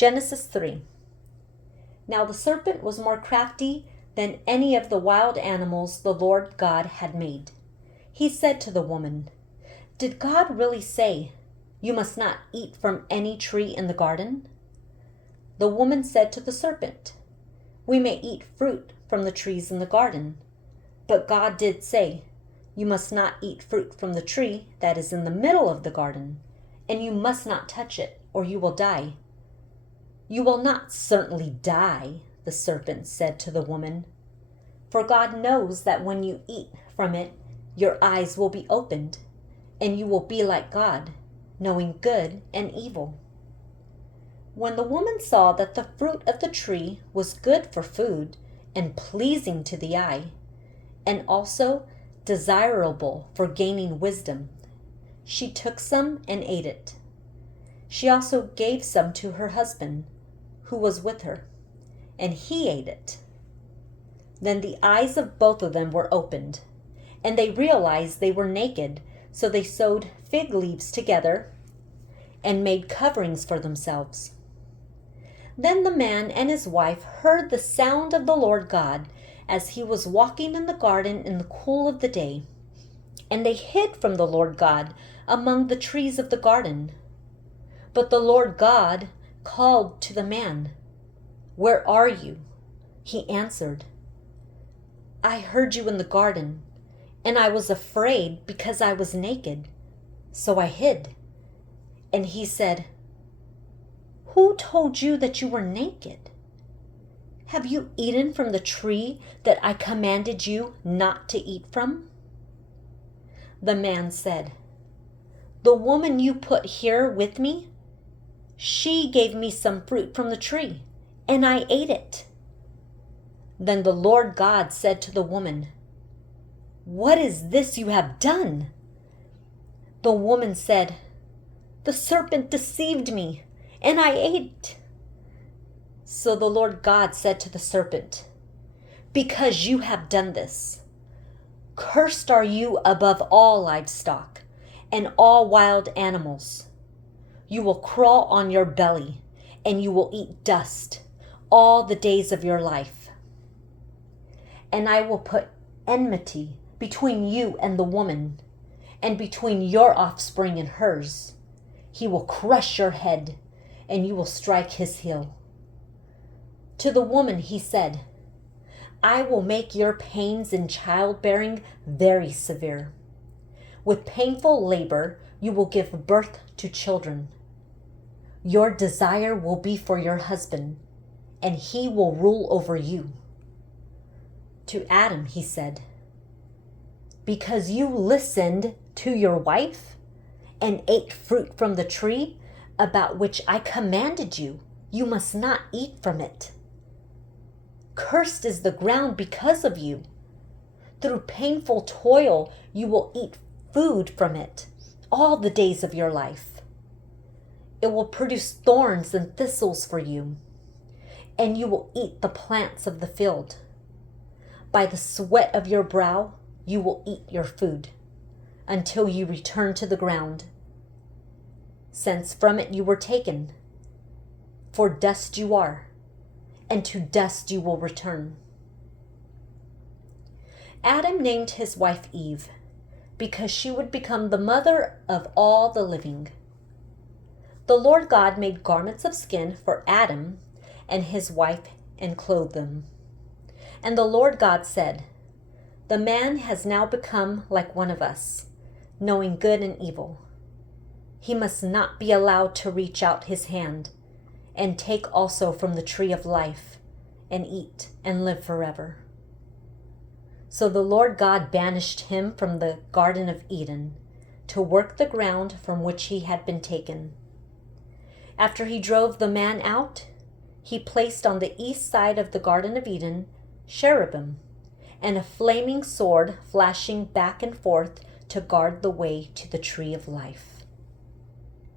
Genesis 3. Now the serpent was more crafty than any of the wild animals the Lord God had made. He said to the woman, "Did God really say, 'You must not eat from any tree in the garden'?" The woman said to the serpent, "We may eat fruit from the trees in the garden, but God did say, 'You must not eat fruit from the tree that is in the middle of the garden, and you must not touch it, or you will die.'" "You will not certainly die," the serpent said to the woman, "for God knows that when you eat from it, your eyes will be opened, and you will be like God, knowing good and evil." When the woman saw that the fruit of the tree was good for food and pleasing to the eye, and also desirable for gaining wisdom, she took some and ate it. She also gave some to her husband, who was with her, and he ate it. Then the eyes of both of them were opened, and they realized they were naked, so they sewed fig leaves together and made coverings for themselves. Then the man and his wife heard the sound of the Lord God as he was walking in the garden in the cool of the day, and they hid from the Lord God among the trees of the garden. But the Lord God called to the man, "Where are you?" He answered, "I heard you in the garden, and I was afraid because I was naked, so I hid." And he said, "Who told you that you were naked? Have you eaten from the tree that I commanded you not to eat from?" The man said, "The woman you put here with me, she gave me some fruit from the tree, and I ate it." Then the Lord God said to the woman, "What is this you have done?" The woman said, "The serpent deceived me, and I ate." So the Lord God said to the serpent, "Because you have done this, cursed are you above all livestock and all wild animals. You will crawl on your belly, and you will eat dust all the days of your life. And I will put enmity between you and the woman, and between your offspring and hers. He will crush your head, and you will strike his heel." To the woman he said, "I will make your pains in childbearing very severe. With painful labor you will give birth to children. Your desire will be for your husband, and he will rule over you." To Adam he said, "Because you listened to your wife and ate fruit from the tree about which I commanded you, you must not eat from it. Cursed is the ground because of you. Through painful toil you will eat food from it all the days of your life. It will produce thorns and thistles for you, and you will eat the plants of the field. By the sweat of your brow you will eat your food, until you return to the ground, since from it you were taken. For dust you are, and to dust you will return." Adam named his wife Eve, because she would become the mother of all the living. The Lord God made garments of skin for Adam and his wife and clothed them. And the Lord God said, "The man has now become like one of us, knowing good and evil. He must not be allowed to reach out his hand and take also from the tree of life and eat and live forever." So the Lord God banished him from the Garden of Eden to work the ground from which he had been taken. After he drove the man out, he placed on the east side of the Garden of Eden cherubim and a flaming sword flashing back and forth to guard the way to the tree of life.